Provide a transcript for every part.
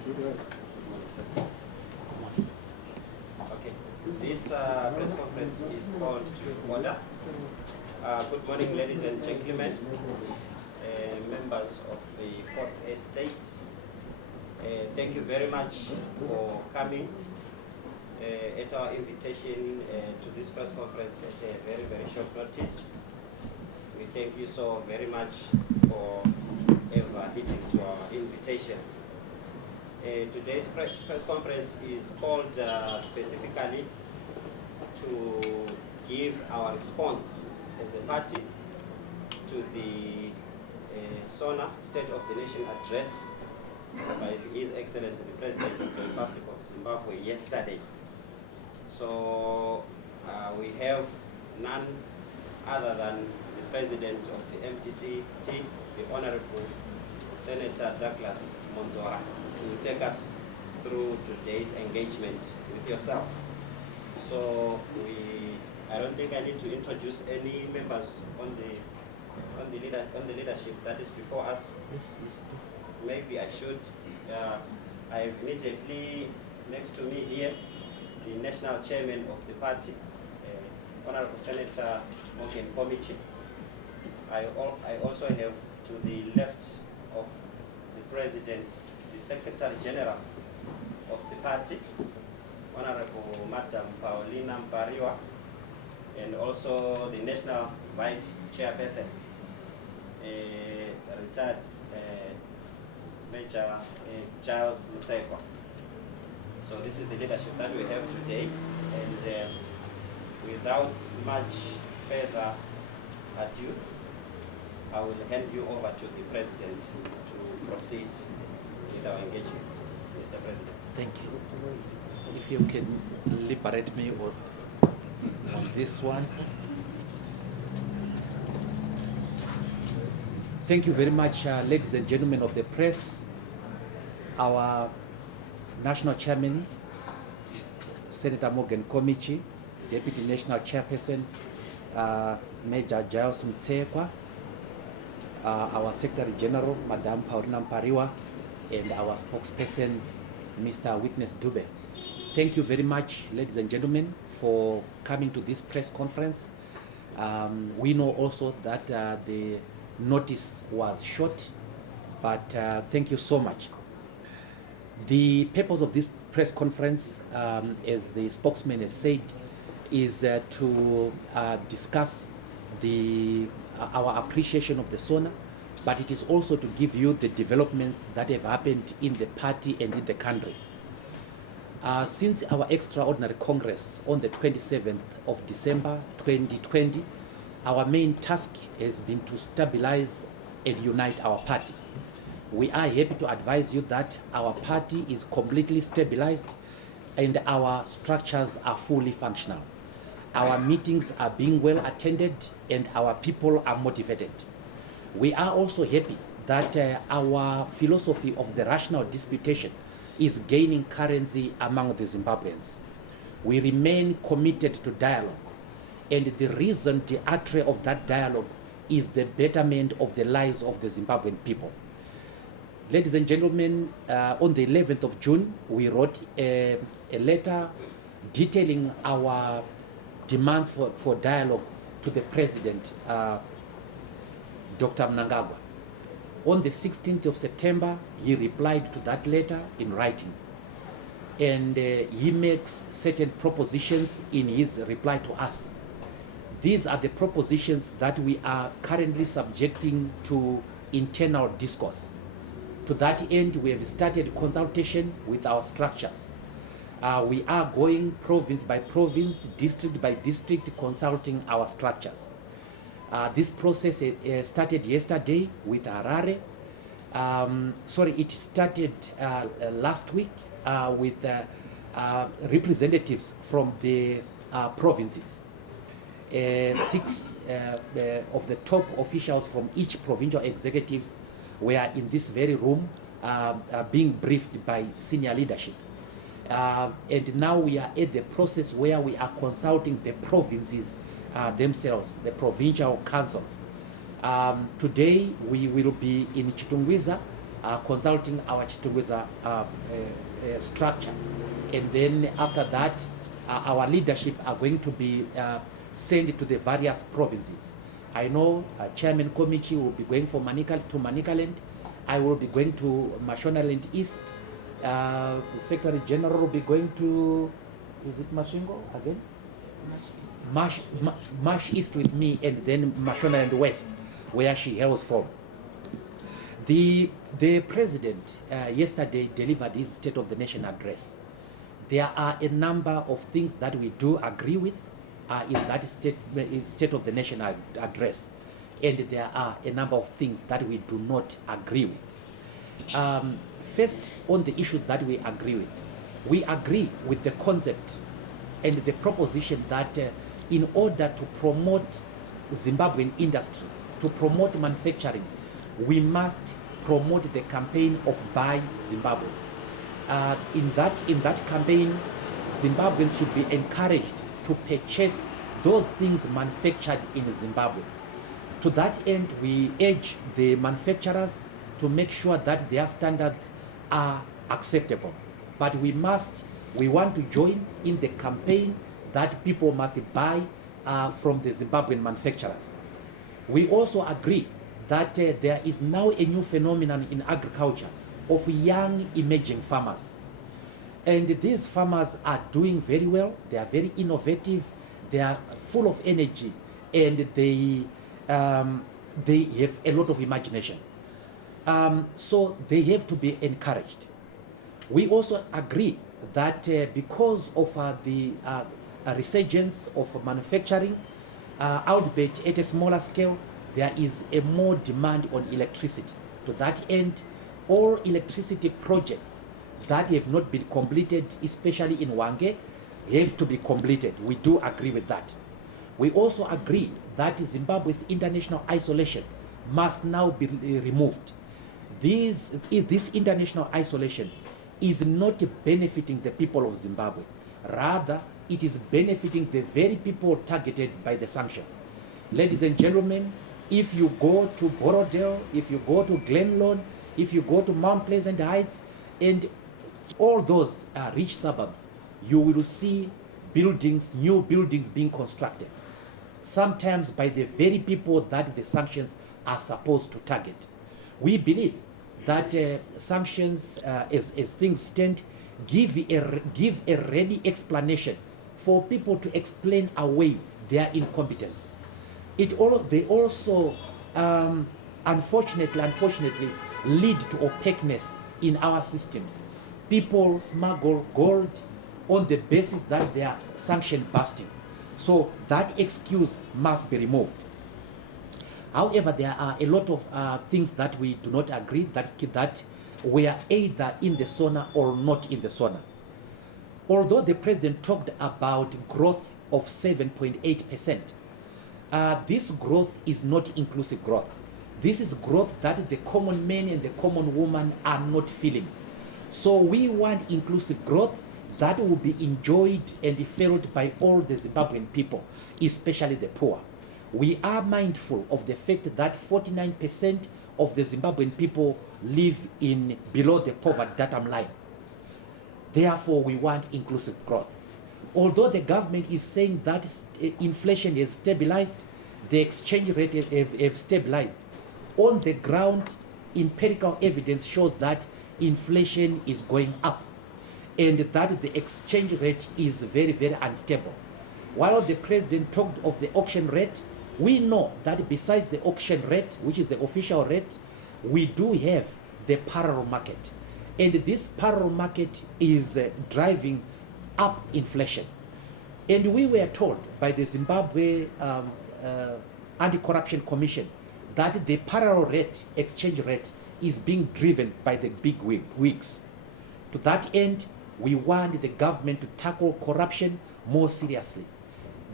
Okay, this press conference is called to order. Good morning, ladies and gentlemen, members of the Fourth Estate. Thank you very much for coming at our invitation to this press conference at a very, very short notice. We thank you so very much for ever hitting to our invitation. Today's press conference is called specifically to give our response as a party to the SONA State of the Nation address by His Excellency the President of the Republic of Zimbabwe yesterday. So we have none other than the President of the MTCT, the Honorable Senator Douglas Mwonzora, to take us through today's engagement with yourselves. So I don't think I need to introduce any members on the leadership that is before us. Maybe I should. I have immediately next to me here the National Chairman of the party, Honorable Senator Morgan Komichi. I also have to the left of the President, the Secretary General of the party, Honorable Madam Paulina Mpariwa, and also the National Vice Chairperson, retired Major Charles Mutsekwa. So this is the leadership that we have today, and without much further ado, I will hand you over to the President to proceed with our engagement. Mr. President. Thank you. If you can liberate me on this one. Thank you very much, ladies and gentlemen of the press. Our National Chairman, Senator Morgan Komichi, Deputy National Chairperson, Major Giles Mutsekwa, our Secretary General, Madam Paulina Mpariwa, and our spokesperson, Mr. Witness Dube. Thank you very much, ladies and gentlemen, for coming to this press conference. We know also that the notice was short, but thank you so much. The purpose of this press conference, as the spokesman has said, is to discuss our appreciation of the SONA, but it is also to give you the developments that have happened in the party and in the country. Since our extraordinary Congress on the 27th of December 2020, our main task has been to stabilize and unite our party. We are happy to advise you that our party is completely stabilized and our structures are fully functional. Our meetings are being well attended and our people are motivated. We are also happy that our philosophy of the rational disputation is gaining currency among the Zimbabweans. We remain committed to dialogue, and the reason, the artery of that dialogue is the betterment of the lives of the Zimbabwean people. Ladies and gentlemen, on the 11th of June, we wrote a letter detailing our demands for dialogue to the President, Dr. Mnangagwa. On the 16th of September, he replied to that letter in writing. And he makes certain propositions in his reply to us. These are the propositions that we are currently subjecting to internal discourse. To that end, we have started consultation with our structures. We are going province by province, district by district, consulting our structures. This process started yesterday with Harare. It started last week with representatives from the provinces. 6 of the top officials from each provincial executives were in this very room being briefed by senior leadership. And now we are at the process where we are consulting the provinces themselves, the provincial councils. Today we will be in Chitungwiza consulting our Chitungweza structure. And then after that, our leadership are going to be sent to the various provinces. I know Chairman Komichi will be going for Manicaland. I will be going to Mashonaland East. The Secretary General will be going to, is it Mashingo again? Mash East with me, and then Mashonaland West, where she hails from. The President yesterday delivered his State of the Nation address. There are a number of things that we do agree with in that State of the Nation address, and there are a number of things that we do not agree with. First, on the issues that we agree with the concept and the proposition that in order to promote Zimbabwean industry, to promote manufacturing, we must promote the campaign of Buy Zimbabwe. In that campaign, Zimbabweans should be encouraged to purchase those things manufactured in Zimbabwe. To that end, we urge the manufacturers to make sure that their standards are acceptable. But we want to join in the campaign that people must buy from the Zimbabwean manufacturers. We also agree that there is now a new phenomenon in agriculture of young emerging farmers. And these farmers are doing very well. They are very innovative. They are full of energy, and they have a lot of imagination. So they have to be encouraged. We also agree that because of the resurgence of manufacturing, albeit at a smaller scale, there is a more demand on electricity. To that end, all electricity projects that have not been completed, especially in Hwange, have to be completed. We do agree with that. We also agree that Zimbabwe's international isolation must now be removed. This international isolation is not benefiting the people of Zimbabwe. Rather, it is benefiting the very people targeted by the sanctions. Ladies and gentlemen, if you go to Borodale, if you go to Glenlawn, if you go to Mount Pleasant Heights, and all those rich suburbs, you will see buildings, new buildings being constructed, sometimes by the very people that the sanctions are supposed to target. We believe that sanctions, as things stand, give a ready explanation for people to explain away their incompetence. They also, unfortunately, lead to opaqueness in our systems. People smuggle gold on the basis that they are sanction busting. So that excuse must be removed. However, there are a lot of things that we do not agree that we are either in the SONA or not in the SONA. Although the president talked about growth of 7.8%, this growth is not inclusive growth. This is growth that the common man and the common woman are not feeling. So we want inclusive growth that will be enjoyed and felt by all the Zimbabwean people, especially the poor. We are mindful of the fact that 49% of the Zimbabwean people live below the poverty datum line. Therefore, we want inclusive growth. Although the government is saying that inflation has stabilized, the exchange rate have stabilized, on the ground, empirical evidence shows that inflation is going up and that the exchange rate is very, very unstable. While the president talked of the auction rate, we know that besides the auction rate, which is the official rate, we do have the parallel market. And this parallel market is driving up inflation. And we were told by the Zimbabwe Anti-Corruption Commission that the parallel rate, exchange rate, is being driven by the big wigs. To that end, we want the government to tackle corruption more seriously.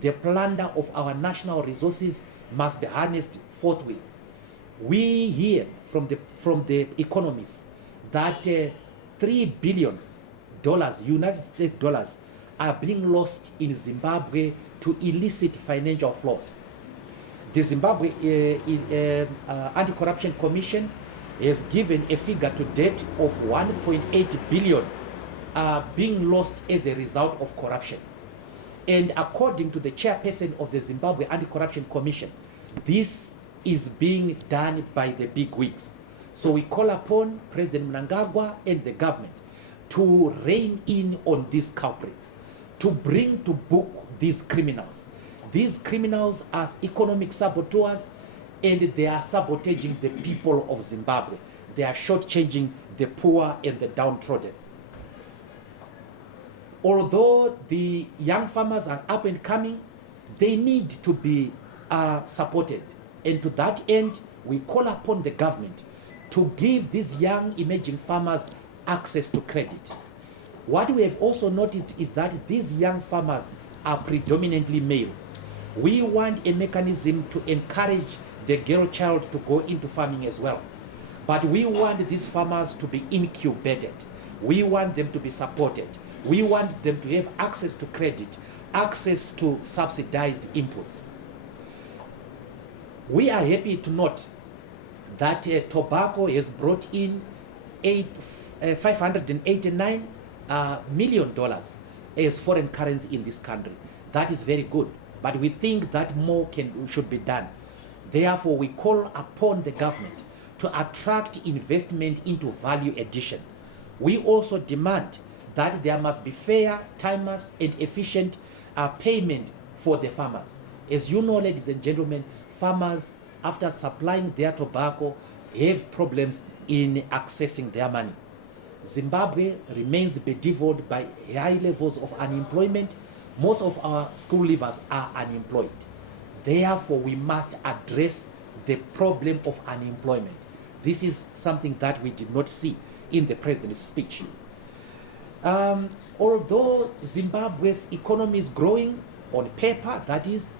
The plunder of our national resources must be harnessed forthwith. We hear from the economists that $3 billion, United States dollars, are being lost in Zimbabwe to illicit financial flows. The Zimbabwe Anti-Corruption Commission has given a figure to date of 1.8 billion being lost as a result of corruption. And according to the chairperson of the Zimbabwe Anti-Corruption Commission, this is being done by the big wigs. So we call upon President Mnangagwa and the government to rein in on these culprits, to bring to book these criminals. These criminals are economic saboteurs, and they are sabotaging the people of Zimbabwe. They are shortchanging the poor and the downtrodden. Although the young farmers are up and coming, they need to be supported. And to that end, we call upon the government to give these young emerging farmers access to credit. What we have also noticed is that these young farmers are predominantly male. We want a mechanism to encourage the girl child to go into farming as well. But we want these farmers to be incubated. We want them to be supported. We want them to have access to credit, access to subsidized inputs. We are happy to note that tobacco has brought in $589 million as foreign currency in this country. That is very good, but we think that more should be done. Therefore, we call upon the government to attract investment into value addition. We also demand that there must be fair, timeless, and efficient payment for the farmers. As you know, ladies and gentlemen, farmers, after supplying their tobacco, have problems in accessing their money. Zimbabwe remains bedeviled by high levels of unemployment. Most of our school leavers are unemployed. Therefore, we must address the problem of unemployment. This is something that we did not see in the president's speech. Although Zimbabwe's economy is growing on paper, that is,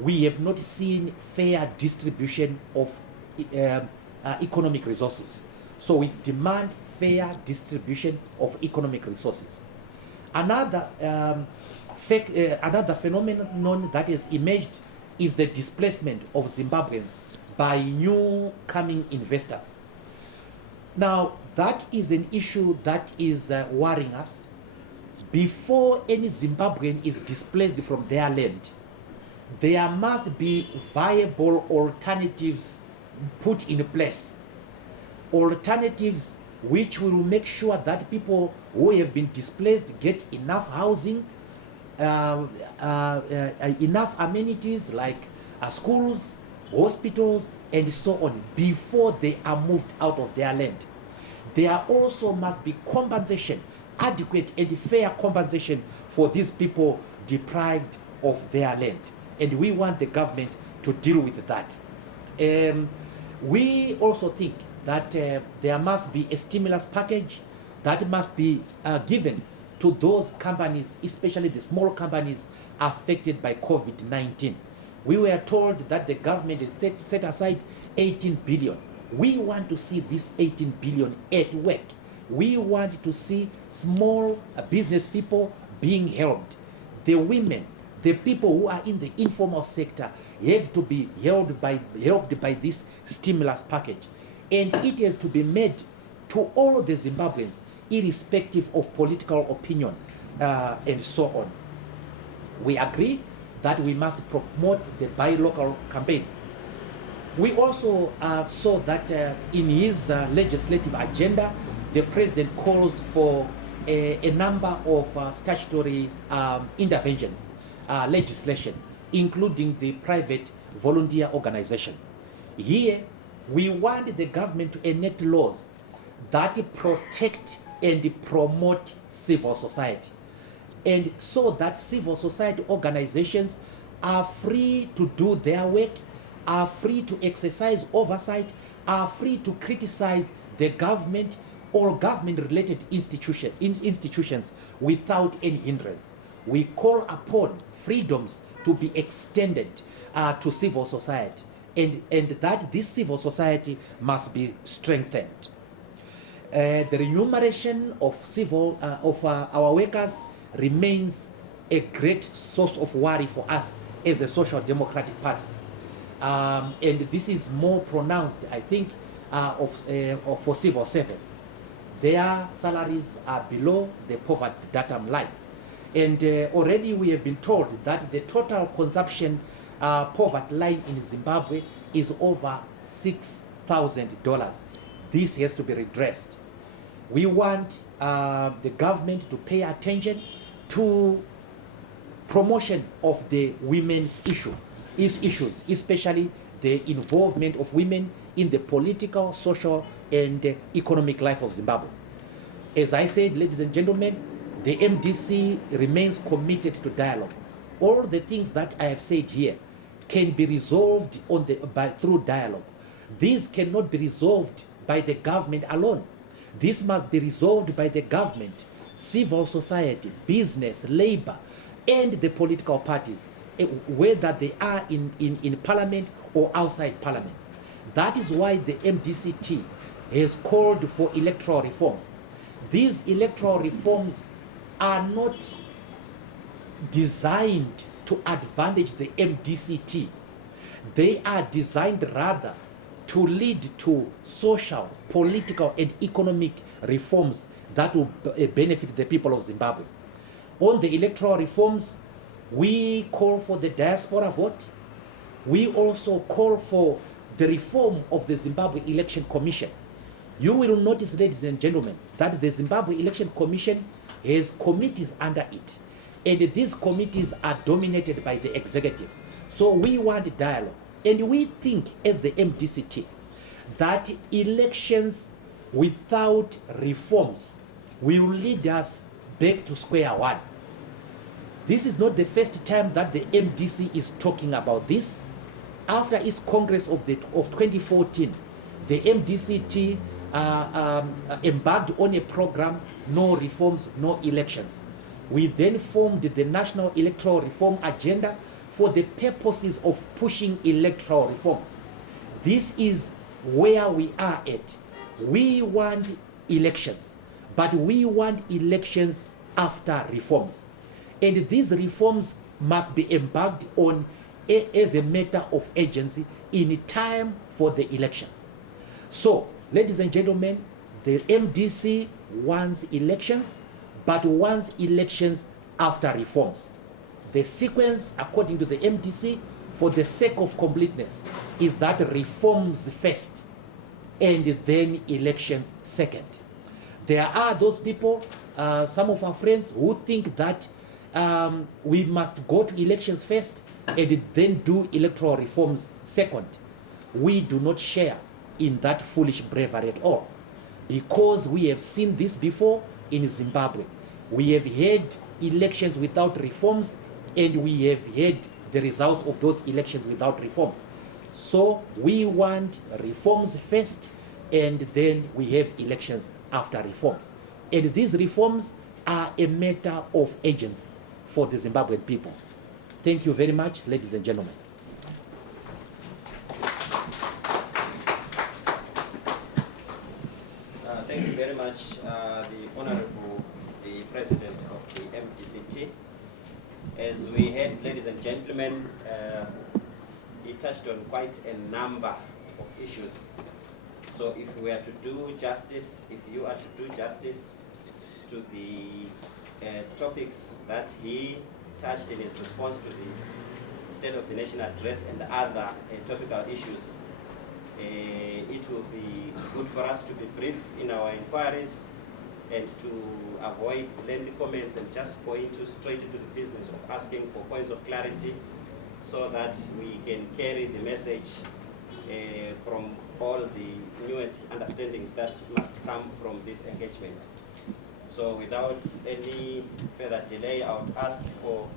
we have not seen fair distribution of economic resources. So we demand fair distribution of economic resources. Another phenomenon that has emerged is the displacement of Zimbabweans by new coming investors. Now, that is an issue that is worrying us. Before any Zimbabwean is displaced from their land, there must be viable alternatives put in place. Alternatives which will make sure that people who have been displaced get enough housing, enough amenities like schools, hospitals, and so on before they are moved out of their land. There also must be compensation, adequate and fair compensation for these people deprived of their land. And we want the government to deal with that. We also think that there must be a stimulus package that must be given to those companies, especially the small companies affected by COVID-19. We were told that the government has set aside 18 billion. We want to see this 18 billion at work. We want to see small business people being helped. The women, the people who are in the informal sector have to be helped by this stimulus package. And it has to be made to all the Zimbabweans, irrespective of political opinion and so on. We agree that we must promote the buy local campaign. We also saw that in his legislative agenda, the president calls for a number of statutory interventions, legislation, including the private volunteer organization. Here, we want the government to enact laws that protect and promote civil society, and so that civil society organizations are free to do their work, are free to exercise oversight, are free to criticize the government or government-related institutions without any hindrance. We call upon freedoms to be extended to civil society, and that this civil society must be strengthened. The remuneration of our workers remains a great source of worry for us as a social democratic party. And this is more pronounced, I think, for civil servants. Their salaries are below the poverty datum line. And already we have been told that the total consumption poverty line in Zimbabwe is over $6,000. This has to be redressed. We want the government to pay attention to promotion of the women's issues, especially the involvement of women in the political, social, and economic life of Zimbabwe. As I said, ladies and gentlemen, the MDC remains committed to dialogue. All the things that I have said here can be resolved through dialogue. These cannot be resolved by the government alone. This must be resolved by the government, civil society, business, labor, and the political parties, whether they are in parliament or outside parliament. That is why the MDCT has called for electoral reforms. These electoral reforms are not designed to advantage the MDCT. They are designed rather to lead to social, political, and economic reforms that will benefit the people of Zimbabwe. On the electoral reforms, we call for the diaspora vote. We also call for the reform of the Zimbabwe Election Commission. You will notice, ladies and gentlemen, that the Zimbabwe Election Commission has committees under it. And these committees are dominated by the executive. So we want dialogue. And we think, as the MDCT, that elections without reforms will lead us back to square one. This is not the first time that the MDC is talking about this. After its Congress of 2014, the MDCT embarked on a program, no reforms, no elections. We then formed the National Electoral Reform Agenda for the purposes of pushing electoral reforms. This is where we are at. We want elections, but we want elections after reforms. And these reforms must be embarked on as a matter of urgency in time for the elections. So, ladies and gentlemen, the MDC wants elections, but wants elections after reforms. The sequence, according to the MDC, for the sake of completeness, is that reforms first and then elections second. There are those people, some of our friends, who think that we must go to elections first and then do electoral reforms second. We do not share in that foolish bravery at all, because we have seen this before in Zimbabwe. We have had elections without reforms, and we have had the results of those elections without reforms. So we want reforms first, and then we have elections after reforms. And these reforms are a matter of urgency for the Zimbabwean people. Thank you very much, ladies and gentlemen. Thank you very much, the Honorable the President of the MDCT. As we heard, ladies and gentlemen, he touched on quite a number of issues. So if we are to do justice, if you are to do justice to the topics that he touched in his response to the State of the Nation address and other topical issues, it will be good for us to be brief in our inquiries and to avoid lengthy comments and just go straight into the business of asking for points of clarity, so that we can carry the message from all the nuanced understandings that must come from this engagement. So without any further delay, I would ask for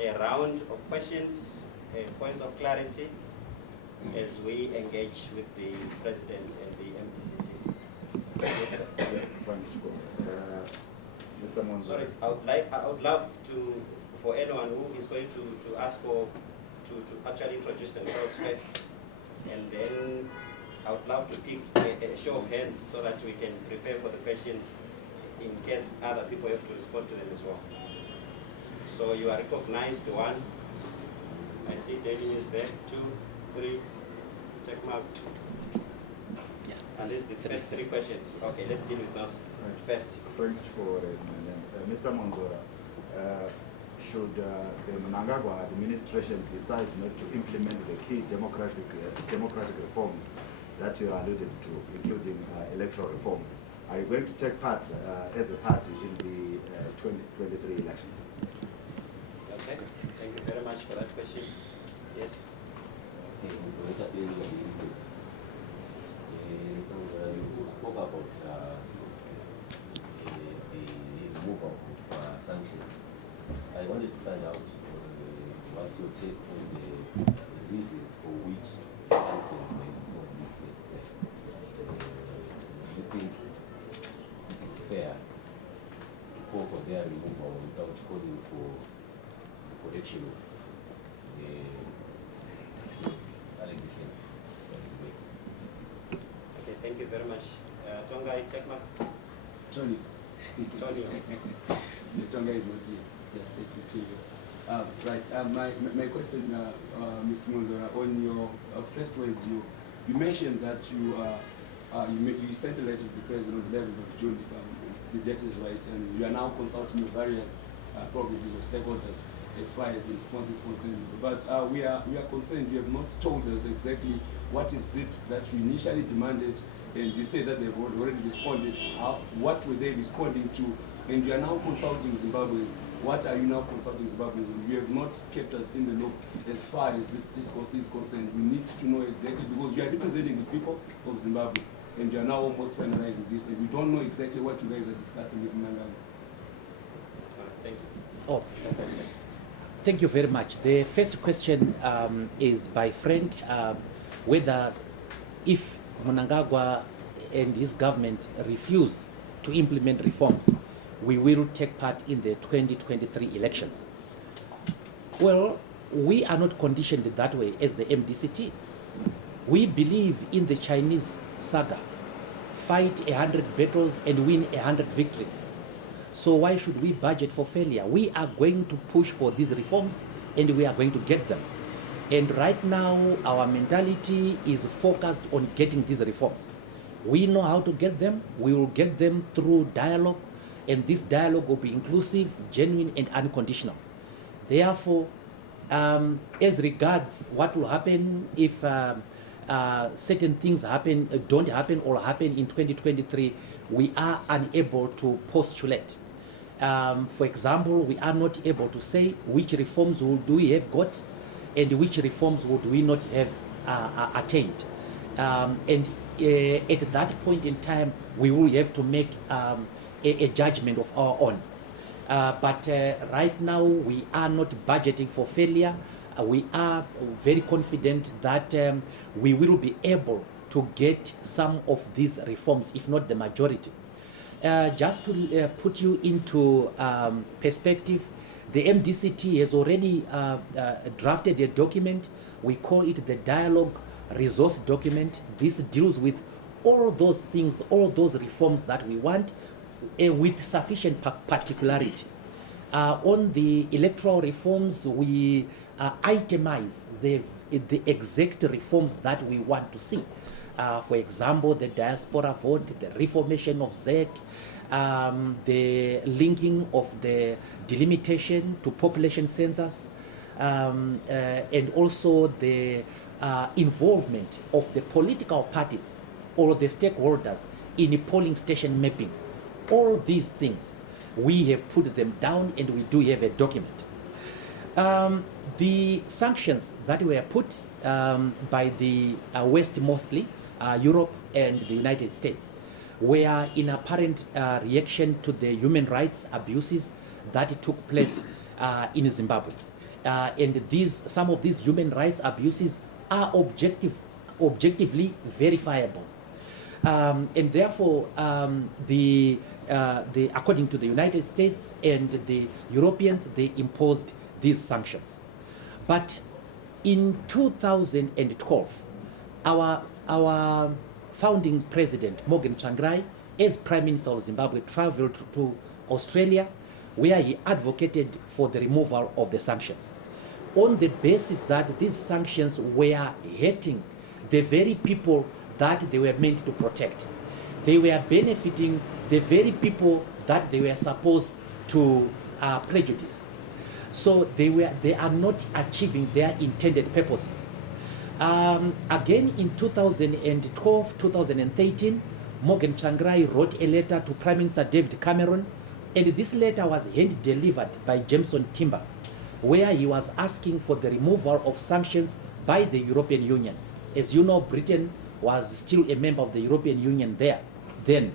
a round of questions, points of clarity, as we engage with the President and the MDCT. Yes, sir. Mr. Mwonzora. Sorry, I would love to, for anyone who is going to ask for to actually introduce themselves first, and then I would love to pick a show of hands so that we can prepare for the questions in case other people have to respond to them as well. So you are recognized, one. I see David is there, 2, 3, check mark. Yeah. And this is the first three questions. Okay, let's deal with those first. French for Mr. Mwonzora, should the Mnangagwa administration decide not to implement the key democratic reforms that you alluded to, including electoral reforms, are you going to take part as a party in the 2023 elections? Okay, thank you very much for that question. Yes. So you spoke about the removal of sanctions. I wanted to find out what's your take on the reasons for which the sanctions were removed in the first place. Do you think it is fair to call for their removal without calling for the correction of those allegations that you raised? Okay, thank you very much. Tonga, I take my Tony. Tony. Tonga is not here, just secretary. Right, my question, Mr. Mwonzora, on your first words, you mentioned that you sent a letter to the president on the 11th of June, if the date is right, and you are now consulting with various provinces or stakeholders as far as the response is concerned. But we are concerned you have not told us exactly what is it that you initially demanded, and you say that they've already responded. What were they responding to? And you are now consulting Zimbabweans. What are you now consulting Zimbabweans? You have not kept us in the loop as far as this discourse is concerned. We need to know exactly, because you are representing the people of Zimbabwe, and you are now almost finalizing this, and we don't know exactly what you guys are discussing with Mnangagwa. Thank you. Oh, thank you very much. The first question is by Frank, whether if Mnangagwa and his government refuse to implement reforms, we will take part in the 2023 elections. Well, we are not conditioned that way as the MDCT. We believe in the Chinese saga, fight 100 battles and win 100 victories. So why should we budget for failure? We are going to push for these reforms, and we are going to get them. And right now, our mentality is focused on getting these reforms. We know how to get them. We will get them through dialogue, and this dialogue will be inclusive, genuine, and unconditional. Therefore, as regards what will happen if certain things don't happen or happen in 2023, we are unable to postulate. For example, we are not able to say which reforms do we have got and which reforms would we not have attained. And at that point in time, we will have to make a judgment of our own. But right now, we are not budgeting for failure. We are very confident that we will be able to get some of these reforms, if not the majority. Just to put you into perspective, the MDCT has already drafted a document. We call it the Dialogue Resource Document. This deals with all those things, all those reforms that we want with sufficient particularity. On the electoral reforms, we itemize the exact reforms that we want to see. For example, the diaspora vote, the reformation of ZEC, the linking of the delimitation to population census, and also the involvement of the political parties or the stakeholders in polling station mapping. All these things, we have put them down, and we do have a document. The sanctions that were put by the West, mostly Europe and the United States, were in apparent reaction to the human rights abuses that took place in Zimbabwe. And some of these human rights abuses are objectively verifiable. And therefore, according to the United States and the Europeans, they imposed these sanctions. But in 2012, our founding president, Morgan Tsvangirai, as Prime Minister of Zimbabwe, traveled to Australia, where he advocated for the removal of the sanctions, on the basis that these sanctions were hurting the very people that they were meant to protect. They were benefiting the very people that they were supposed to prejudice. So they are not achieving their intended purposes. Again, in 2012, 2013, Morgan Tsvangirai wrote a letter to Prime Minister David Cameron, and this letter was hand-delivered by Jameson Timber, where he was asking for the removal of sanctions by the European Union. As you know, Britain was still a member of the European Union then.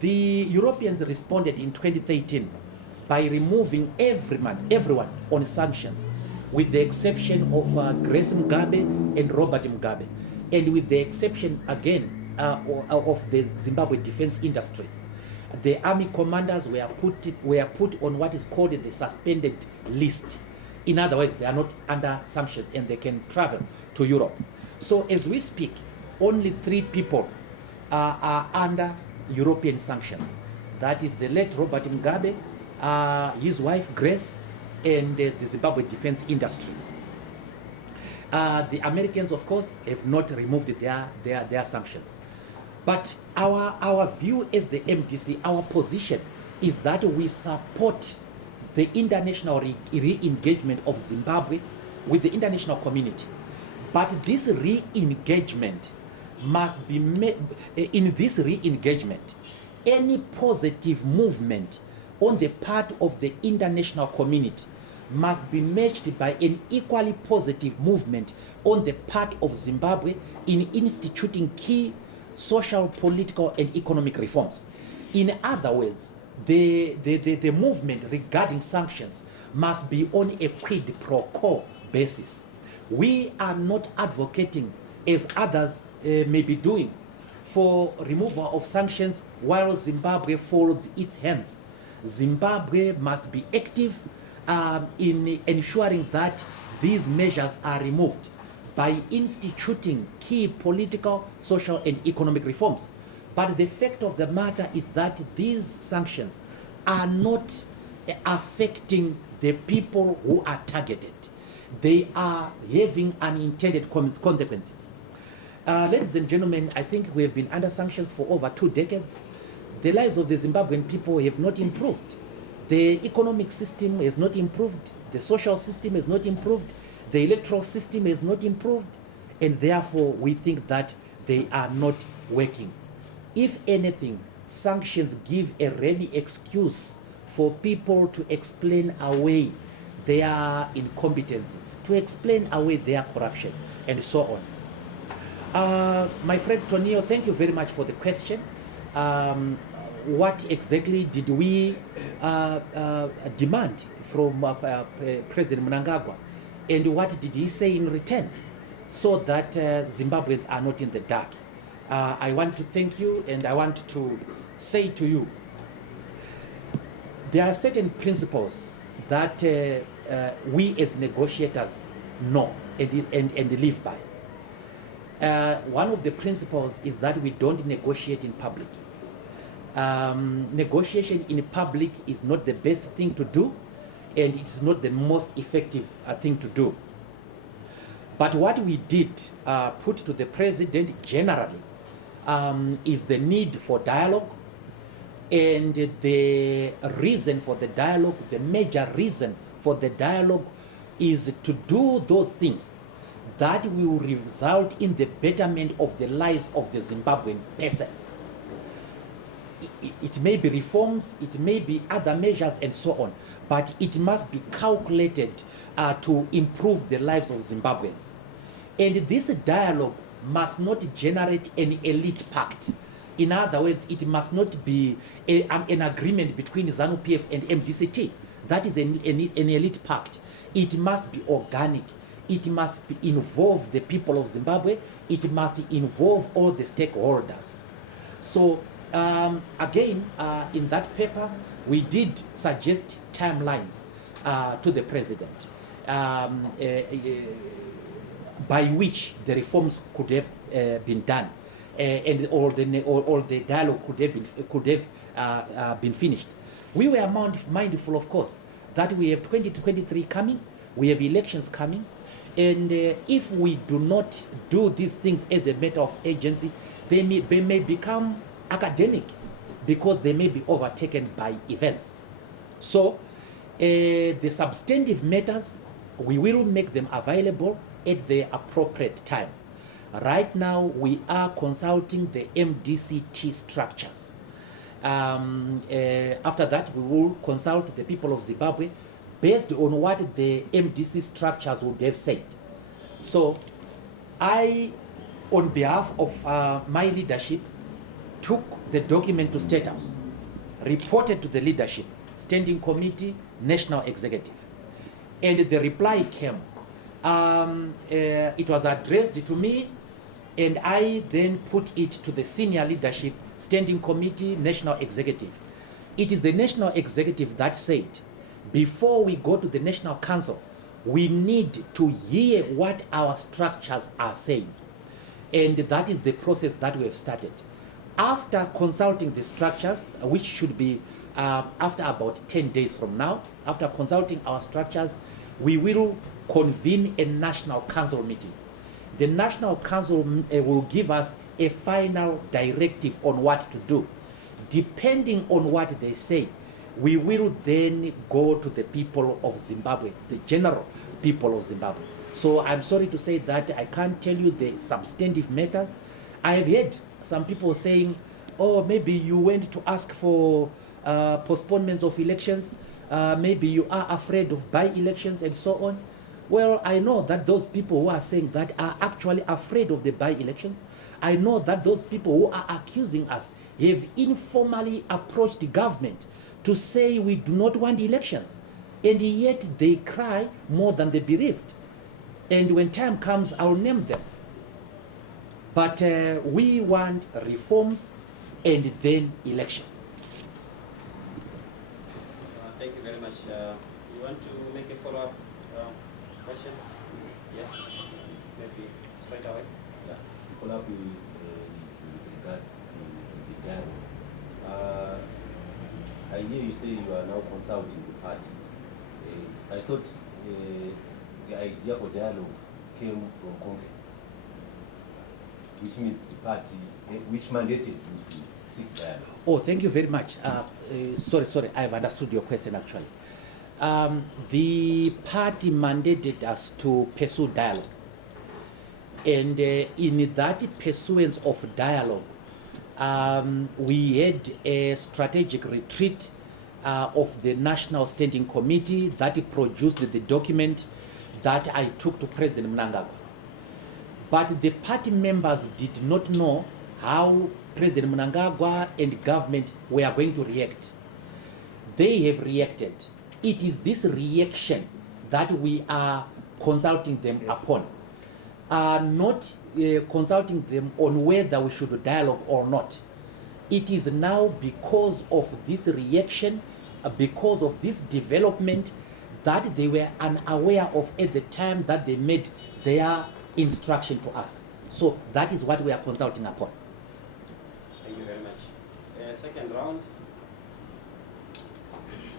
The Europeans responded in 2013 by removing everyone on sanctions, with the exception of Grace Mugabe and Robert Mugabe, and with the exception again of the Zimbabwe defense industries. The army commanders were put on what is called the suspended list. In other words, they are not under sanctions and they can travel to Europe. So as we speak, only 3 people are under European sanctions. That is the late Robert Mugabe, his wife Grace, and the Zimbabwe defense industries. The Americans, of course, have not removed their sanctions. But our view as the MDC, our position is that we support the international re-engagement of Zimbabwe with the international community. But this re-engagement must be made, in this re-engagement, any positive movement on the part of the international community must be matched by an equally positive movement on the part of Zimbabwe in instituting key social, political, and economic reforms. In other words, the movement regarding sanctions must be on a quid pro quo basis. We are not advocating, as others may be doing, for removal of sanctions while Zimbabwe folds its hands. Zimbabwe must be active in ensuring that these measures are removed by instituting key political, social, and economic reforms. But the fact of the matter is that these sanctions are not affecting the people who are targeted. They are having unintended consequences. Ladies and gentlemen, I think we have been under sanctions for over 2 decades. The lives of the Zimbabwean people have not improved. The economic system has not improved. The social system has not improved. The electoral system has not improved. And therefore, we think that they are not working. If anything, sanctions give a ready excuse for people to explain away their incompetence, to explain away their corruption, and so on. My friend Tonio, thank you very much for the question. What exactly did we demand from President Mnangagwa, and what did he say in return, so that Zimbabweans are not in the dark? I want to thank you, and I want to say to you, there are certain principles that we as negotiators know and live by. One of the principles is that we don't negotiate in public. Negotiation in public is not the best thing to do, and it's not the most effective thing to do. But what we did put to the president generally is the need for dialogue, and the reason for the dialogue, the major reason for the dialogue, is to do those things that will result in the betterment of the lives of the Zimbabwean person. It may be reforms, it may be other measures, and so on, but it must be calculated to improve the lives of Zimbabweans. And this dialogue must not generate an elite pact. In other words, it must not be an agreement between ZANU-PF and MDCT. That is an elite pact. It must be organic. It must involve the people of Zimbabwe. It must involve all the stakeholders. So again, in that paper, we did suggest timelines to the president by which the reforms could have been done, and all the dialogue could have been finished. We were mindful, of course, that we have 2023 coming, we have elections coming, And if we do not do these things as a matter of agency, they may become academic because they may be overtaken by events. So the substantive matters, we will make them available at the appropriate time. Right now, we are consulting the MDCT structures. After that, we will consult the people of Zimbabwe based on what the MDC structures would have said. So I, on behalf of my leadership, took the document to State House, reported to the leadership, Standing Committee, National Executive. And the reply came. It was addressed to me, and I then put it to the senior leadership, Standing Committee, National Executive. It is the National Executive that said, before we go to the National Council, we need to hear what our structures are saying. And that is the process that we have started. After consulting the structures, which should be after about 10 days from now, after consulting our structures, we will convene a National Council meeting. The National Council will give us a final directive on what to do. Depending on what they say, we will then go to the people of Zimbabwe, the general people of Zimbabwe. So I'm sorry to say that I can't tell you the substantive matters. I have heard some people saying, oh, maybe you went to ask for postponements of elections, maybe you are afraid of by-elections and so on. Well, I know that those people who are saying that are actually afraid of the by-elections. I know that those people who are accusing us have informally approached the government to say we do not want elections, and yet they cry more than the bereaved. And when time comes, I'll name them. But we want reforms and then elections. Thank you very much. You want to make a follow-up question? Yes, maybe straight away. Yeah, follow up is with regard to the dialogue. I hear you say you are now consulting the party. I thought the idea for dialogue came from Congress, which means the party, which mandated you to seek dialogue. Oh, thank you very much. Sorry, I've understood your question actually. The party mandated us to pursue dialogue. And in that pursuance of dialogue, we had a strategic retreat of the National Standing Committee that produced the document that I took to President Mnangagwa. But the party members did not know how President Mnangagwa and government were going to react. They have reacted. It is this reaction that we are consulting them upon. Not consulting them on whether we should dialogue or not. It is now because of this reaction, because of this development that they were unaware of at the time that they made their instruction to us. So that is what we are consulting upon. Thank you very much. Second round.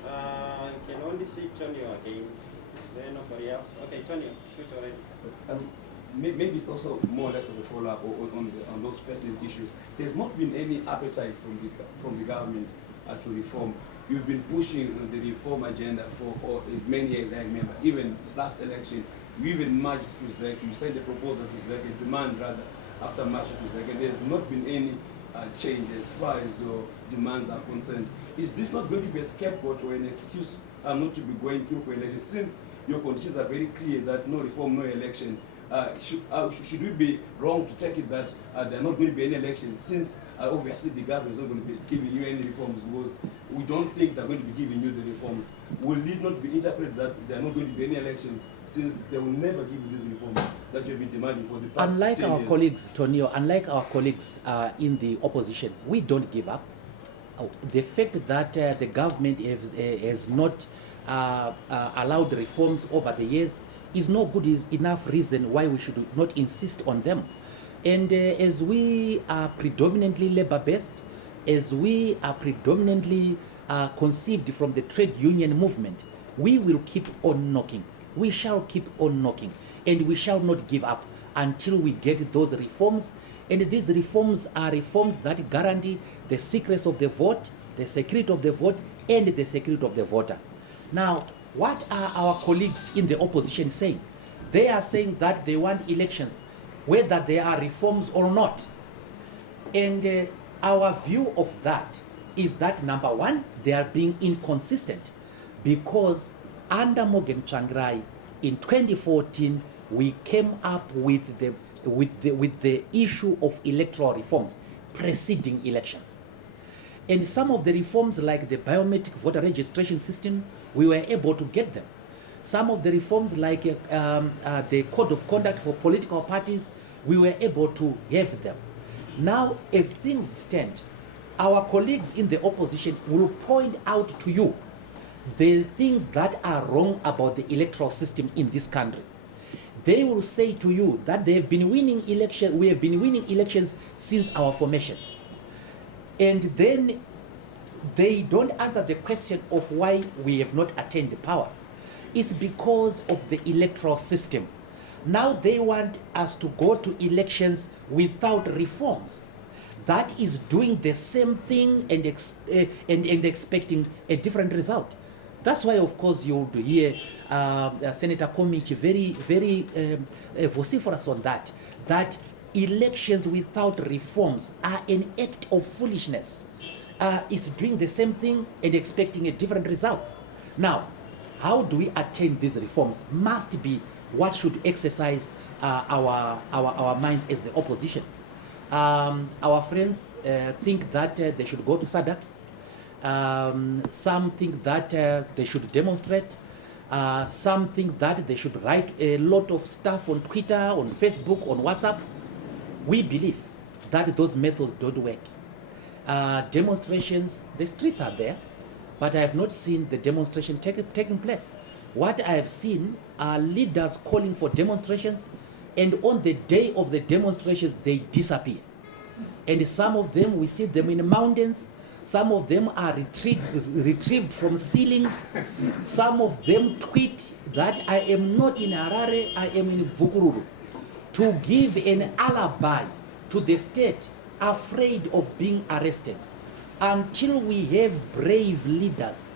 You can only see Tonio again. Is there nobody else? Okay, Tonio, shoot already. Maybe it's also more or less of a follow-up on those pertinent issues. There's not been any appetite from the government to reform. You've been pushing the reform agenda for as many years as I remember. Even last election, you even marched to ZEC, you sent a proposal to ZEC, a demand rather, after marching to ZEC, and there's not been any change as far as your demands are concerned. Is this not going to be a scapegoat or an excuse not to be going through for elections, since your conditions are very clear that no reform, no election? Should we be wrong to take it that there are not going to be any elections, since obviously the government is not going to be giving you any reforms, because we don't think they're going to be giving you the reforms? Will it not be interpreted that there are not going to be any elections, since they will never give you these reforms that you've been demanding for the past 10 years? Unlike our colleagues, Tonio, unlike our colleagues in the opposition, we don't give up. The fact that the government has not allowed reforms over the years is no good enough reason why we should not insist on them. And as we are predominantly labor-based, as we are predominantly conceived from the trade union movement, we will keep on knocking. We shall keep on knocking. and we shall not give up until we get those reforms. And these reforms are reforms that guarantee the secrets of the vote, the security of the vote, and the security of the voter. Now, what are our colleagues in the opposition saying? They are saying that they want elections, whether there are reforms or not. And our view of that is that, number one, they are being inconsistent, because under Morgan Tsvangirai in 2014, we came up with the issue of electoral reforms preceding elections. And some of the reforms, like the biometric voter registration system, we were able to get them. Some of the reforms, like the code of conduct for political parties, we were able to have them. Now, as things stand, our colleagues in the opposition will point out to you the things that are wrong about the electoral system in this country. They will say to you that they have been winning elections, we have been winning elections since our formation. And then they don't answer the question of why we have not attained power. It's because of the electoral system. Now they want us to go to elections without reforms. That is doing the same thing and expecting a different result. That's why, of course, you would hear Senator Komichi very vociferous on that, that elections without reforms are an act of foolishness. It's doing the same thing and expecting a different result. Now, how do we attain these reforms must be what should exercise our minds as the opposition. Our friends think that they should go to SADC. Some think that they should demonstrate. Some think that they should write a lot of stuff on Twitter, on Facebook, on WhatsApp. We believe that those methods don't work. Demonstrations, the streets are there, but I have not seen the demonstration taking place. What I have seen are leaders calling for demonstrations, and on the day of the demonstrations, they disappear. And some of them, we see them in the mountains. Some of them are retrieved from ceilings. Some of them tweet that I am not in Harare, I am in Vukururu, to give an alibi to the state, afraid of being arrested. Until we have brave leaders,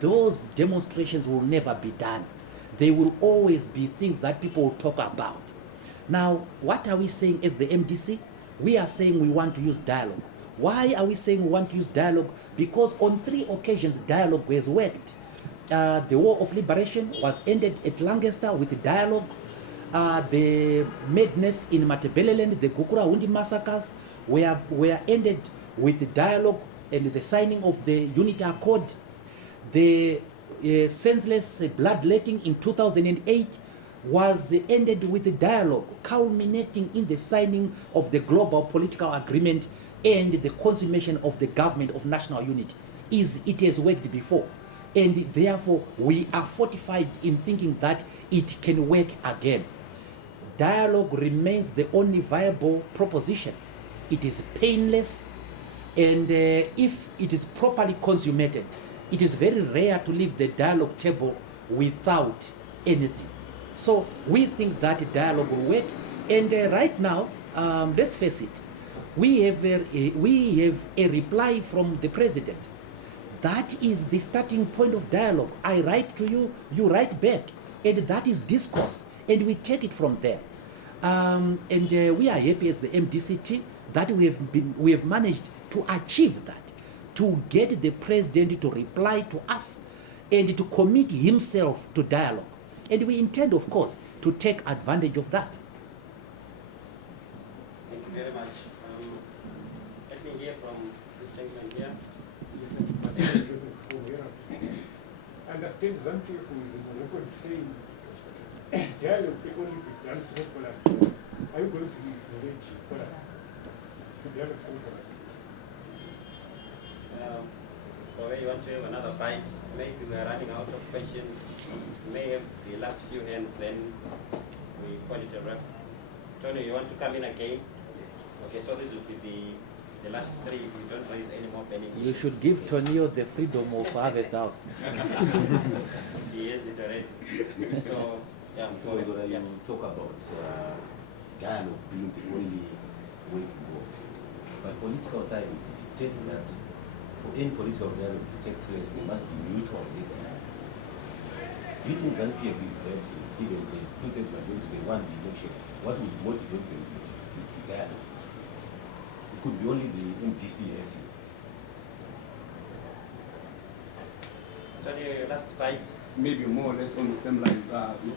those demonstrations will never be done. They will always be things that people will talk about. Now, what are we saying as the MDC? We are saying we want to use dialogue. Why are we saying we want to use dialogue? Because on 3 occasions, dialogue has worked. The War of Liberation was ended at Lancaster with dialogue. The madness in Matabeleland, the Gukurahundi massacres, were ended with the dialogue and the signing of the Unity Accord. The senseless bloodletting in 2008 was ended with the dialogue, culminating in the signing of the global political agreement and the consummation of the government of national unity. It has worked before, and therefore we are fortified in thinking that it can work again. Dialogue remains the only viable proposition. It is painless, and if it is properly consummated, it is very rare to leave the dialogue table without anything. So we think that dialogue will work, and right now, let's face it, we have a reply from the president. That is the starting point of dialogue. I write to you, you write back, and that is discourse, and we take it from there. And we are happy as the MDCT that we have managed to achieve that, to get the president to reply to us and to commit himself to dialogue. And we intend, of course, to take advantage of that. Thank you very much. Let me hear from this gentleman here. I understand Zamke from the record saying dialogue can only be done properly. Are you going to encourage to dialogue properly? Or you want to have another bite? Maybe we are running out of questions. We may have the last few hands, then we call it a wrap. Tony, you want to come in again? Okay, so this will be the last 3 if we don't raise any more pending issues. You should give Tonio the freedom of Harvest House. He has it already. So Yeah, Mr. Mwonzora, you talk about dialogue being the only way to go. But political science dictates that for any political dialogue to take place, there must be mutual vetting. Do you think ZANU-PF is ready, given the two-thirds majority they won the election? What would motivate them to dialogue? It could be only the MDC acting. Sorry, last bite. Maybe more or less on the same lines.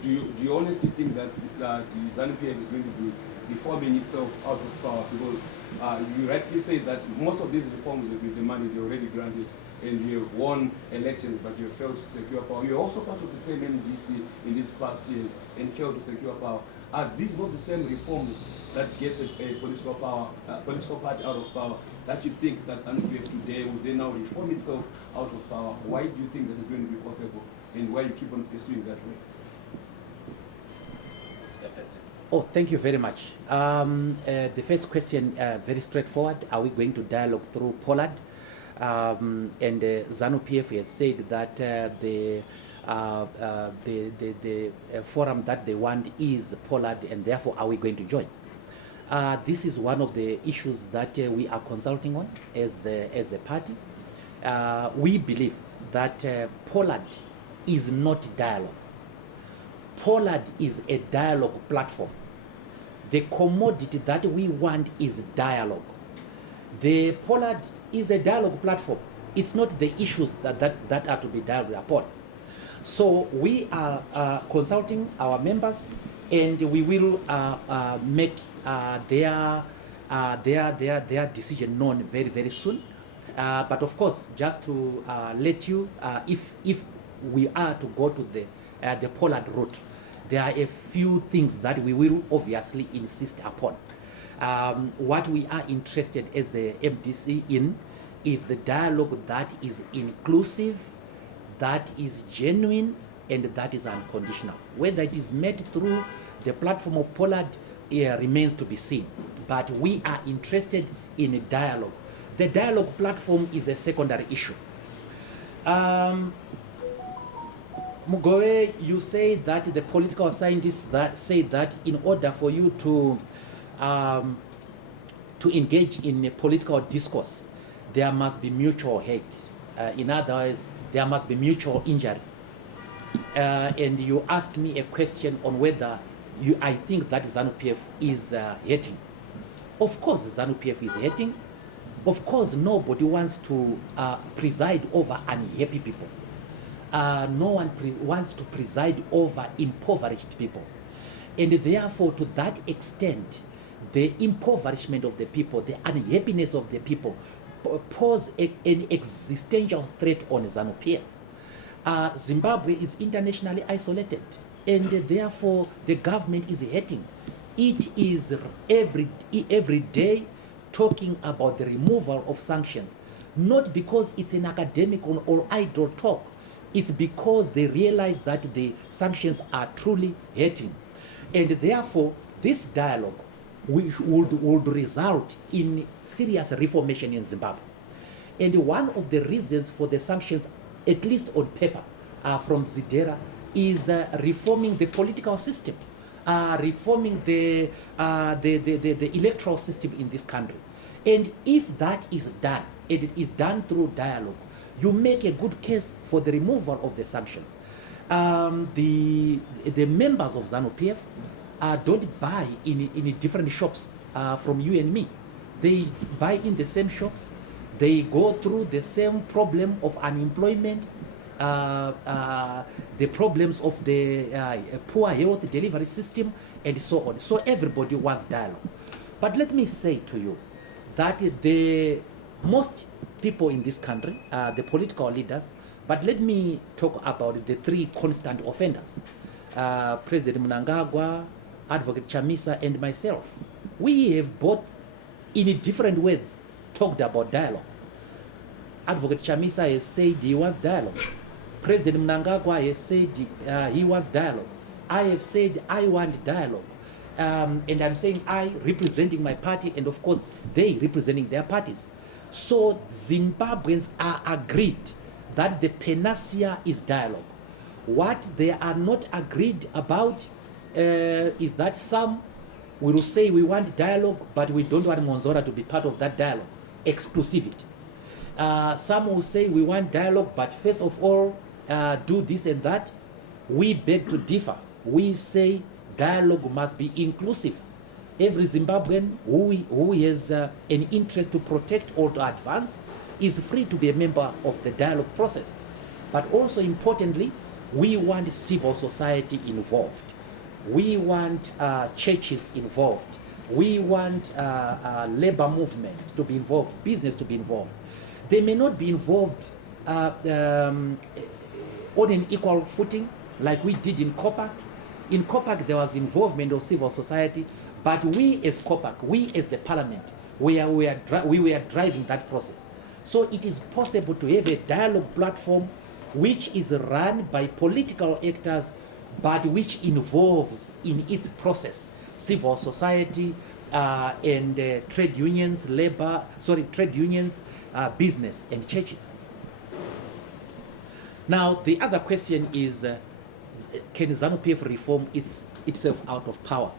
Do you honestly think that the ZANU-PF is going to be reforming itself out of power? Because you rightly say that most of these reforms with the money they already granted, and you have won elections, but you have failed to secure power. You're also part of the same NDC in these past years and failed to secure power. Are these not the same reforms that gets a political party out of power that you think that ZANU-PF today will then now reform itself out of power? Why do you think that is going to be possible, and why you keep on pursuing that way? Oh, thank you very much. The first question, very straightforward. Are we going to dialogue through Pollard? And ZANU-PF has said that the forum that they want is Pollard, and therefore are we going to join? This is one of the issues that we are consulting on as the party. We believe that Pollard is not dialogue. Pollard is a dialogue platform. The commodity that we want is dialogue. The Pollard is a dialogue platform. It's not the issues that are to be dialogued upon. So we are consulting our members, and we will make their decision known very, very soon. But of course, just to let you, if we are to go to the Pollard route, there are a few things that we will obviously insist upon. What we are interested as the MDC in is the dialogue that is inclusive, that is genuine, and that is unconditional. Whether it is made through the platform of Pollard remains to be seen. But we are interested in a dialogue. The dialogue platform is a secondary issue. Mugoe, you say that the political scientists that say that in order for you to engage in a political discourse, there must be mutual hate. In other words, there must be mutual injury. And you ask me a question on whether I think that ZANU-PF is hating. Of course, ZANU-PF is hating. Of course, nobody wants to preside over unhappy people. No one wants to preside over impoverished people. And therefore, to that extent, the impoverishment of the people, the unhappiness of the people, pose an existential threat on ZANU-PF. Zimbabwe is internationally isolated, and therefore the government is hating. It is every day talking about the removal of sanctions, not because it's an academic or idle talk. It's because they realize that the sanctions are truly hurting. And therefore, this dialogue would result in serious reformation in Zimbabwe. And one of the reasons for the sanctions, at least on paper, from Zidera, is reforming the political system, reforming the electoral system in this country. And if that is done, and it is done through dialogue, you make a good case for the removal of the sanctions. The members of ZANU-PF don't buy in different shops from you and me. They buy in the same shops. They go through the same problem of unemployment, the problems of the poor health delivery system, and so on. So everybody wants dialogue. But let me say to you that the most people in this country, the political leaders, but let me talk about the three constant offenders, President Mnangagwa, Advocate Chamisa, and myself. We have both, in different ways, talked about dialogue. Advocate Chamisa has said he wants dialogue. President Mnangagwa has said he wants dialogue. I have said I want dialogue. And I'm saying I representing my party, and of course they representing their parties. So Zimbabweans are agreed that the panacea is dialogue. What they are not agreed about is that some will say we want dialogue, but we don't want Mwonzora to be part of that dialogue. Exclusivity. Some will say we want dialogue, but first of all, do this and that. We beg to differ. We say dialogue must be inclusive. Every Zimbabwean who has an interest to protect or to advance is free to be a member of the dialogue process. But also importantly, we want civil society involved. We want churches involved. We want labor movement to be involved, business to be involved. They may not be involved on an equal footing like we did in COPAC. In COPAC, there was involvement of civil society, but we as COPAC, we as the parliament, we were driving that process. So it is possible to have a dialogue platform which is run by political actors, but which involves in its process civil society and trade unions, business and churches. Now the other question is, can ZANU-PF reform itself out of power?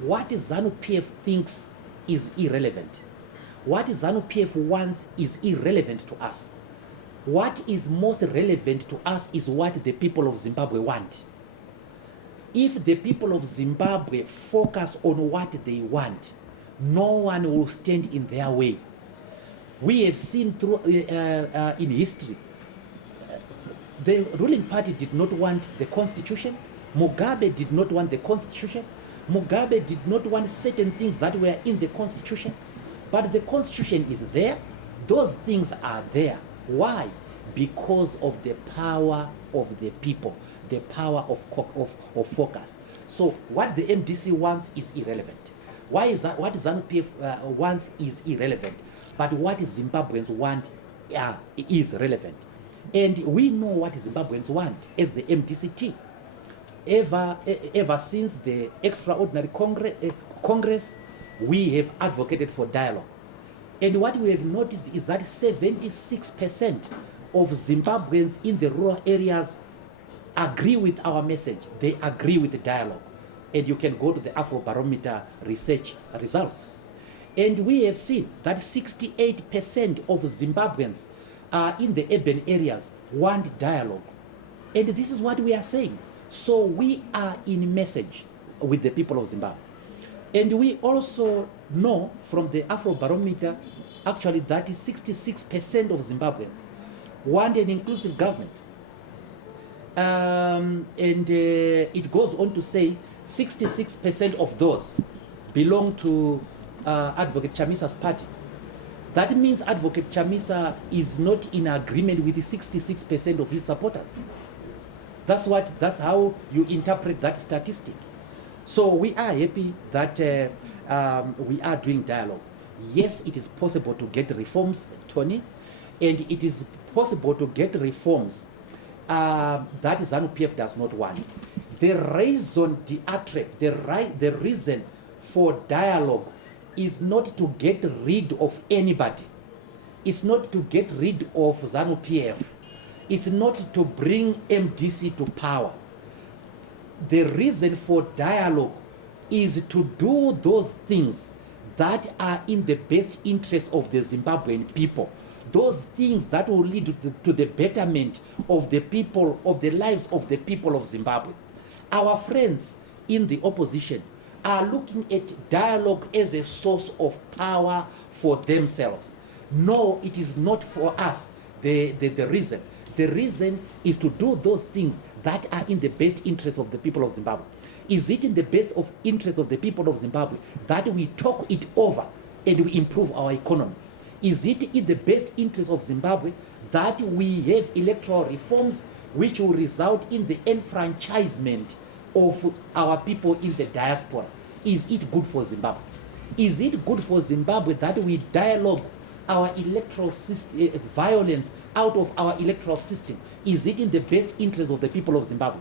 What ZANU-PF thinks is irrelevant. What ZANU-PF wants is irrelevant to us. What is most relevant to us is what the people of Zimbabwe want. If the people of Zimbabwe focus on what they want, no one will stand in their way. We have seen through in history, the ruling party did not want the constitution. Mugabe did not want the constitution. Mugabe did not want certain things that were in the constitution. But the constitution is there. Those things are there. Why? Because of the power of the people, the power of focus. So what the MDC wants is irrelevant. Why is that? What ZANU-PF wants is irrelevant. But what Zimbabweans want is relevant. And we know what Zimbabweans want as the MDCT. Ever since the extraordinary Congress, we have advocated for dialogue. And what we have noticed is that 76% of Zimbabweans in the rural areas agree with our message. They agree with the dialogue. And you can go to the Afrobarometer research results. And we have seen that 68% of Zimbabweans in the urban areas want dialogue. And this is what we are saying. So we are in message with the people of Zimbabwe. And we also know from the Afrobarometer actually that 66% of Zimbabweans want an inclusive government. It goes on to say 66% of those belong to Advocate Chamisa's party. That means Advocate Chamisa is not in agreement with the 66% of his supporters. That's how you interpret that statistic. So we are happy that we are doing dialogue. Yes, it is possible to get reforms, Tony, and it is possible to get reforms that ZANU-PF does not want. The raison d'etre, the reason for dialogue is not to get rid of anybody. It's not to get rid of ZANU-PF. It's not to bring MDC to power. The reason for dialogue is to do those things that are in the best interest of the Zimbabwean people. Those things that will lead to the betterment of the people, of the lives of the people of Zimbabwe. Our friends in the opposition are looking at dialogue as a source of power for themselves. No, it is not for us the reason. The reason is to do those things that are in the best interest of the people of Zimbabwe. Is it in the best of interest of the people of Zimbabwe that we talk it over and we improve our economy? Is it in the best interest of Zimbabwe that we have electoral reforms which will result in the enfranchisement of our people in the diaspora? Is it good for Zimbabwe? Is it good for Zimbabwe that we dialogue our electoral system, violence out of our electoral system? Is it in the best interest of the people of Zimbabwe?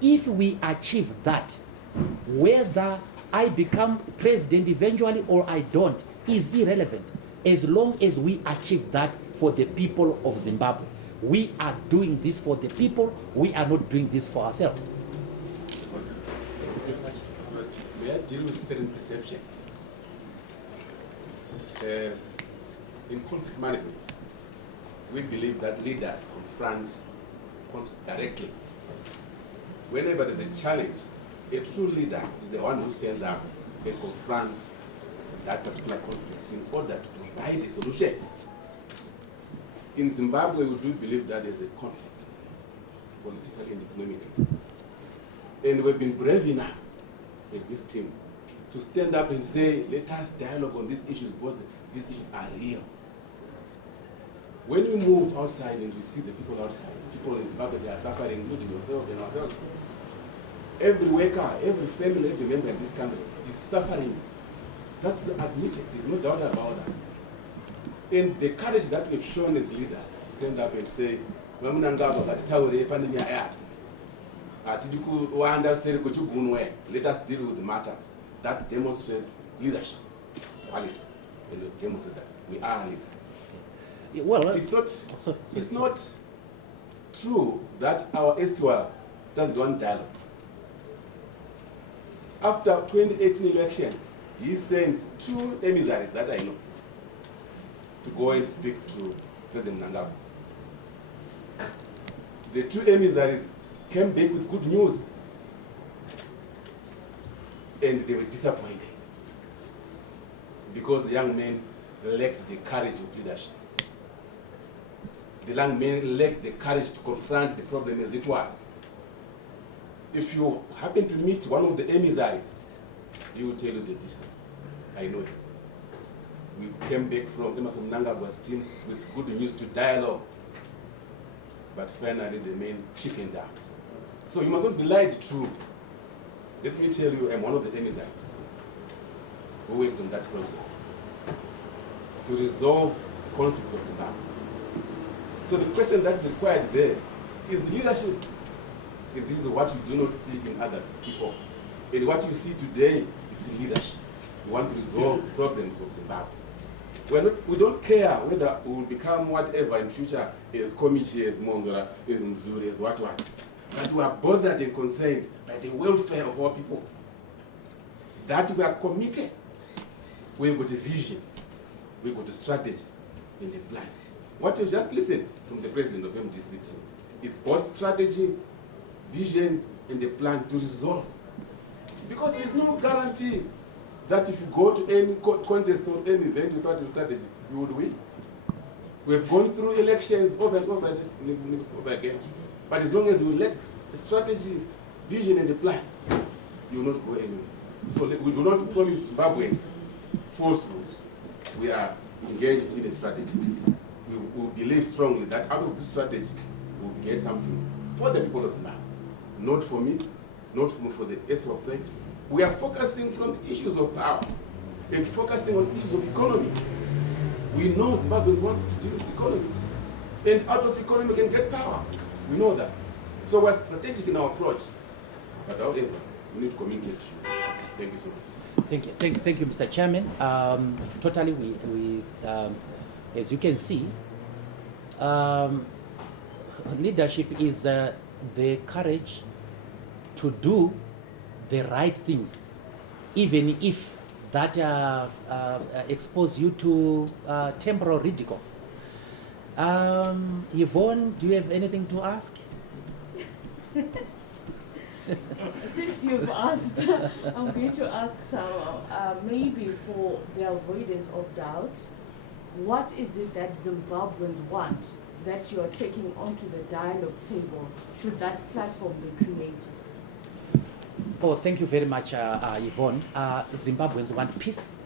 If we achieve that, whether I become president eventually or I don't is irrelevant, as long as we achieve that for the people of Zimbabwe. We are doing this for the people. We are not doing this for ourselves. We are dealing with certain perceptions. In conflict management, we believe that leaders confront conflicts directly. Whenever there's a challenge, a true leader is the one who stands up and confronts that particular conflict in order to provide a solution. In Zimbabwe, we do believe that there's a conflict, politically and economically. And we've been brave enough as this team to stand up and say, let us dialogue on these issues because these issues are real. When we move outside and we see the people outside, people in Zimbabwe, they are suffering, including yourself and ourselves. Every worker, every family, every member in this country is suffering. That's admitted, there's no doubt about that. And the courage that we've shown as leaders to stand up and say, let us deal with the matters. That demonstrates leadership qualities. And it demonstrates that we are leaders. Well, it's not true that our STWA doesn't want dialogue. After 2018 elections, he sent 2 emissaries that I know to go and speak to President Mnangagwa. The 2 emissaries came back with good news, and they were disappointed because the young men lacked the courage of leadership. The young men lacked the courage to confront the problem as it was. If you happen to meet one of the emissaries, he will tell you the details. I know him. We came back from Emerson Mnangagwa's team with good news to dialogue. But finally, the men chickened out. So you must not be lied to. Let me tell you, I'm one of the emissaries who worked on that project to resolve conflicts of Zimbabwe. So the question that is required there is leadership. And this is what you do not see in other people. And what you see today is leadership. We want to resolve problems of Zimbabwe. We don't care whether we will become whatever in future as Komichi, as Mwonzora, as Mzuri, as what. But we are bothered and concerned by the welfare of our people. That we are committed. We've got a vision. We've got a strategy and a plan. What you just listen from the president of MDCT is both strategy, vision, and a plan to resolve. Because there's no guarantee that if you go to any contest or any event without a strategy, you would win. We have gone through elections over and over again. But as long as we lack a strategy, vision, and a plan, you will not go anywhere. So we do not promise Zimbabweans false rules. We are engaged in a strategy. We believe strongly that out of this strategy, we will get something for the people of Zimbabwe. Not for me, not for the SWA. We are focusing from the issues of power and focusing on issues of economy. We know Zimbabweans want to deal with economy. And out of economy we can get power. We know that. So we're strategic in our approach. But however, we need to communicate. Thank you so much. Thank you, Mr. Chairman. Totally, we as you can see, leadership is the courage to do the right things, even if that expose you to temporal ridicule. Yvonne, do you have anything to ask? Since you've asked, I'm going to ask Sarah, maybe for the avoidance of doubt, what is it that Zimbabweans want that you are taking onto the dialogue table should that platform be created? Oh, thank you very much, Yvonne. Zimbabweans want peace.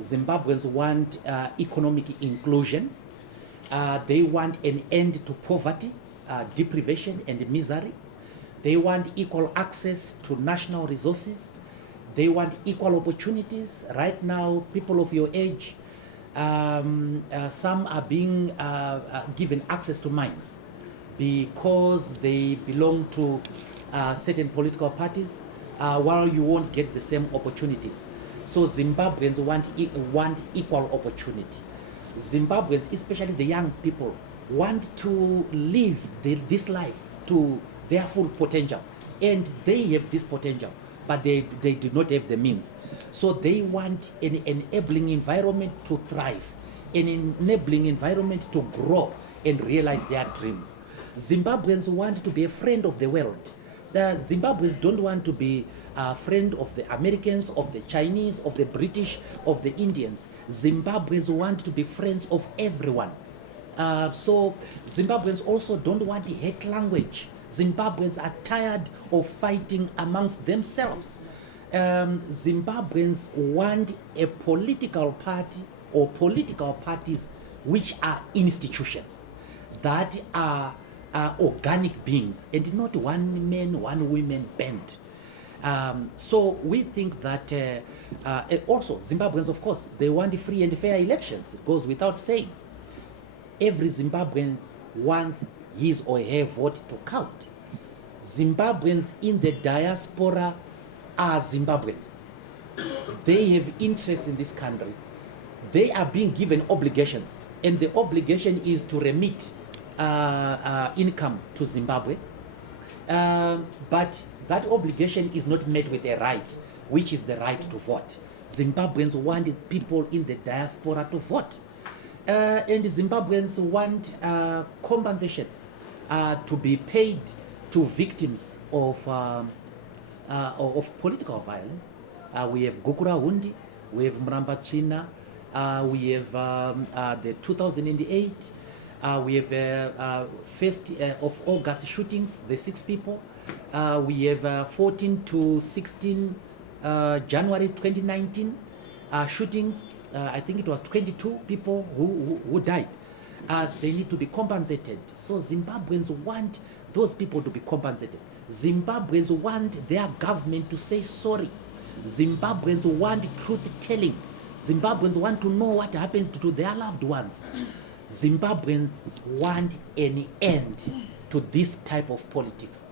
Zimbabweans want economic inclusion. They want an end to poverty, deprivation, and misery. They want equal access to national resources. They want equal opportunities. Right now, people of your age, some are being given access to mines because they belong to certain political parties, while you won't get the same opportunities. So Zimbabweans want equal opportunity. Zimbabweans, especially the young people, want to live this life to their full potential, and they have this potential, but they do not have the means. So they want an enabling environment to thrive, an enabling environment to grow and realize their dreams. Zimbabweans want to be a friend of the world. The Zimbabweans don't want to be a friend of the Americans, of the Chinese, of the British, of the Indians. Zimbabweans want to be friends of everyone. So Zimbabweans also don't want the hate language. Zimbabweans are tired of fighting amongst themselves. Zimbabweans want a political party or political parties which are institutions, that are organic beings and not one man, one women band. So we think that also Zimbabweans, of course, they want free and fair elections. It goes without saying. Every Zimbabwean wants his or her vote to count. Zimbabweans in the diaspora are Zimbabweans. They have interest in this country. They are being given obligations, and the obligation is to remit income to Zimbabwe. But that obligation is not met with a right, which is the right to vote. Zimbabweans want people in the diaspora to vote. And Zimbabweans want compensation to be paid to victims of political violence. We have Gukura Hundi, we have Mramba China, we have the 2008, we have 1st of August shootings, the 6 people. We have 14 to 16 January 2019 shootings. I think it was 22 people who died. They need to be compensated. So Zimbabweans want those people to be compensated. Zimbabweans want their government to say sorry. Zimbabweans want truth telling. Zimbabweans want to know what happened to their loved ones. Zimbabweans want an end to this type of politics.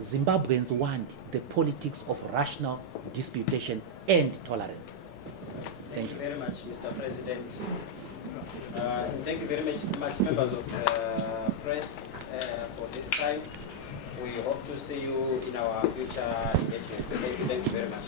Zimbabweans want the politics of rational disputation and tolerance. Thank you very much, Mr. President. Thank you very much, members of the press, for this time. We hope to see you in our future engagements. Thank you very much.